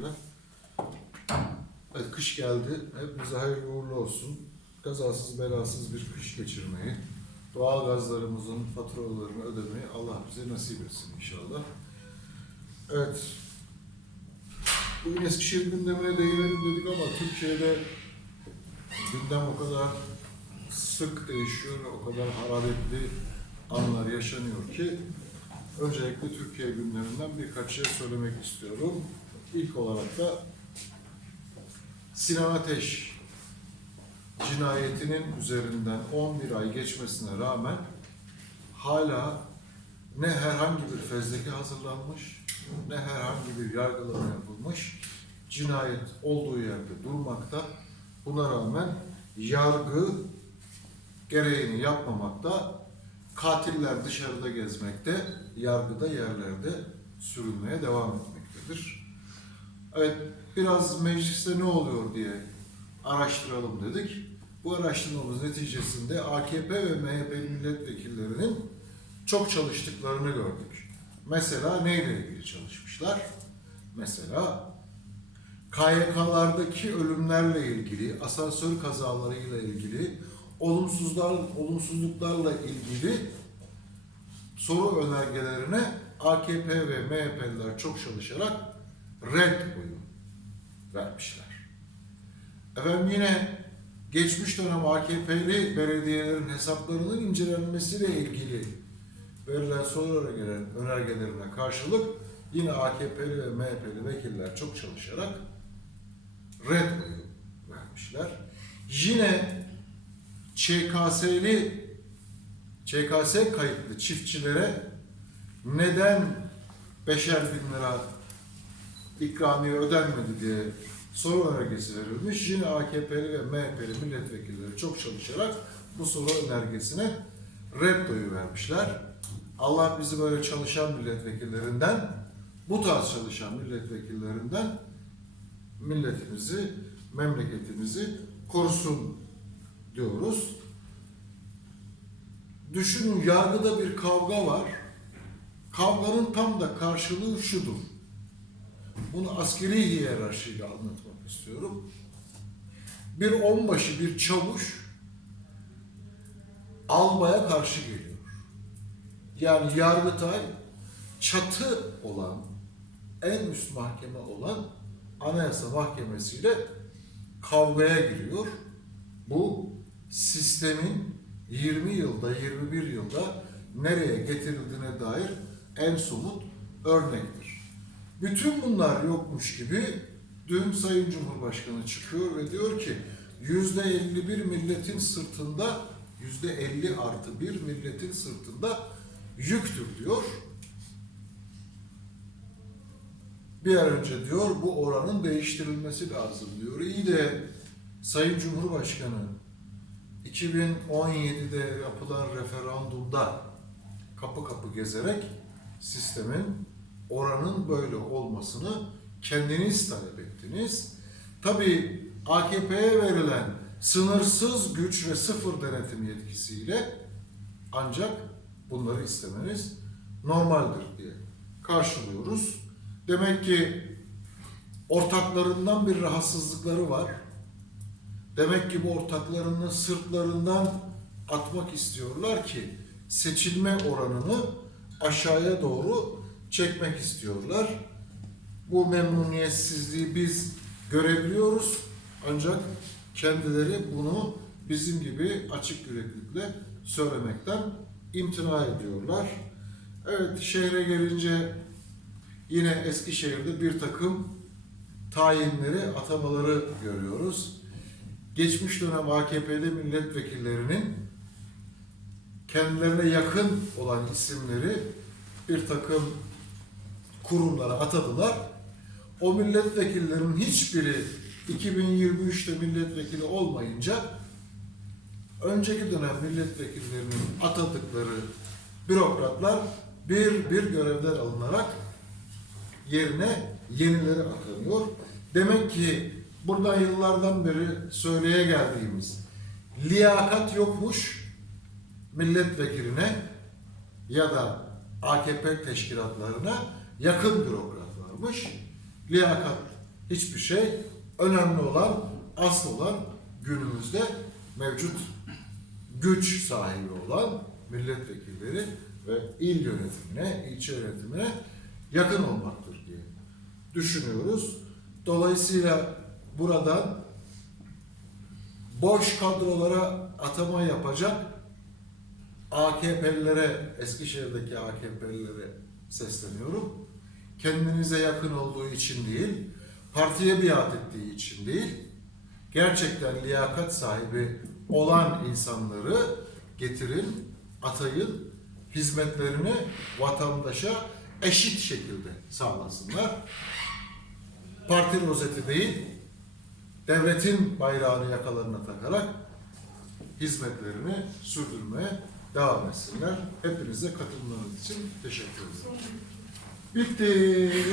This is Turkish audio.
Teşekkürler. Evet kış geldi. Hepimize hayırlı uğurlu olsun. Kazasız belasız bir kış geçirmeyi, doğal gazlarımızın faturalarını ödemeyi Allah bize nasip etsin inşallah. Evet. Bugün Eskişehir gündemine değinelim dedik ama Türkiye'de gündem o kadar sık değişiyor ve o kadar hararetli anlar yaşanıyor ki öncelikle Türkiye gündeminden birkaç şey söylemek istiyorum. İlk olarak da Sinan Ateş cinayetinin üzerinden 11 ay geçmesine rağmen hala ne herhangi bir fezleke hazırlanmış ne herhangi bir yargılama yapılmış. Cinayet olduğu yerde durmakta. Buna rağmen yargı gereğini yapmamakta. Katiller dışarıda gezmekte, yargıda yerlerde sürülmeye devam etmektedir. Evet, biraz mecliste ne oluyor diye araştıralım dedik. Bu araştırmamız neticesinde AKP ve MHP milletvekillerinin çok çalıştıklarını gördük. Mesela neyle ilgili çalışmışlar? Mesela KYK'lardaki ölümlerle ilgili, asansör kazalarıyla ilgili, olumsuzlar, olumsuzluklarla ilgili soru önergelerine AKP ve MHP'liler çok çalışarak red oyu vermişler. Efendim yine geçmiş dönem AKP'li belediyelerin hesaplarının incelenmesiyle ilgili verilen sorulara gelen önergelerine karşılık yine AKP'li ve MHP'li vekiller çok çalışarak red oyu vermişler. Yine ÇKS'li ÇKS kayıtlı çiftçilere neden beşer bin lira ikramiye ödenmedi diye soru önergesi verilmiş. Yine AKP'li ve MHP'li milletvekilleri çok çalışarak bu soru önergesine red oyu vermişler. Allah bizi böyle çalışan milletvekillerinden, bu tarz çalışan milletvekillerinden milletimizi, memleketimizi korusun diyoruz. Düşünün yargıda bir kavga var. Kavganın tam da karşılığı şudur. Bunu askeri hiyerarşiyle anlatmak istiyorum. Bir onbaşı, bir çavuş albaya karşı geliyor. Yani Yargıtay çatı olan, en üst mahkeme olan Anayasa Mahkemesi ile kavgaya giriyor. Bu sistemin 20 yılda, 21 yılda nereye getirildiğine dair en somut örnektir. Bütün bunlar yokmuş gibi dün Sayın Cumhurbaşkanı çıkıyor ve diyor ki yüzde 51 milletin sırtında yüzde 50 artı bir milletin sırtında yüktür diyor. Bir an önce diyor bu oranın değiştirilmesi lazım diyor. İyi de Sayın Cumhurbaşkanı 2017'de yapılan referandumda kapı kapı gezerek sistemin oranın böyle olmasını kendiniz talep ettiniz. Tabii AKP'ye verilen sınırsız güç ve sıfır denetim yetkisiyle ancak bunları istemeniz normaldir diye karşılıyoruz. Demek ki ortaklarından bir rahatsızlıkları var. Demek ki bu ortaklarının sırtlarından atmak istiyorlar ki seçilme oranını aşağıya doğru çekmek istiyorlar. Bu memnuniyetsizliği biz görebiliyoruz ancak kendileri bunu bizim gibi açık yüreklilikle söylemekten imtina ediyorlar. Evet şehre gelince yine Eskişehir'de bir takım tayinleri, atamaları görüyoruz. Geçmiş dönem AKP'li milletvekillerinin kendilerine yakın olan isimleri bir takım kurumlara atadılar. O milletvekillerinin hiçbiri 2023'te milletvekili olmayınca önceki dönem milletvekillerinin atadıkları bürokratlar bir bir görevden alınarak yerine yenileri atanıyor. Demek ki buradan yıllardan beri söyleye geldiğimiz liyakat yokmuş milletvekiline ya da AKP teşkilatlarına yakın bürokratlarmış. Liyakat hiçbir şey. Önemli olan, asıl olan günümüzde mevcut güç sahibi olan milletvekilleri ve il yönetimine, ilçe yönetimine yakın olmaktır diye düşünüyoruz. Dolayısıyla buradan boş kadrolara atama yapacak AKP'lilere, Eskişehir'deki AKP'lilere sesleniyorum. Kendinize yakın olduğu için değil, partiye biat ettiği için değil, gerçekten liyakat sahibi olan insanları getirin, atayın, hizmetlerini vatandaşa eşit şekilde sağlasınlar. Parti rozeti değil, devletin bayrağını yakalarına takarak hizmetlerini sürdürmeye devam etsinler. Hepinize katılmanız için teşekkür ederim. Bitti.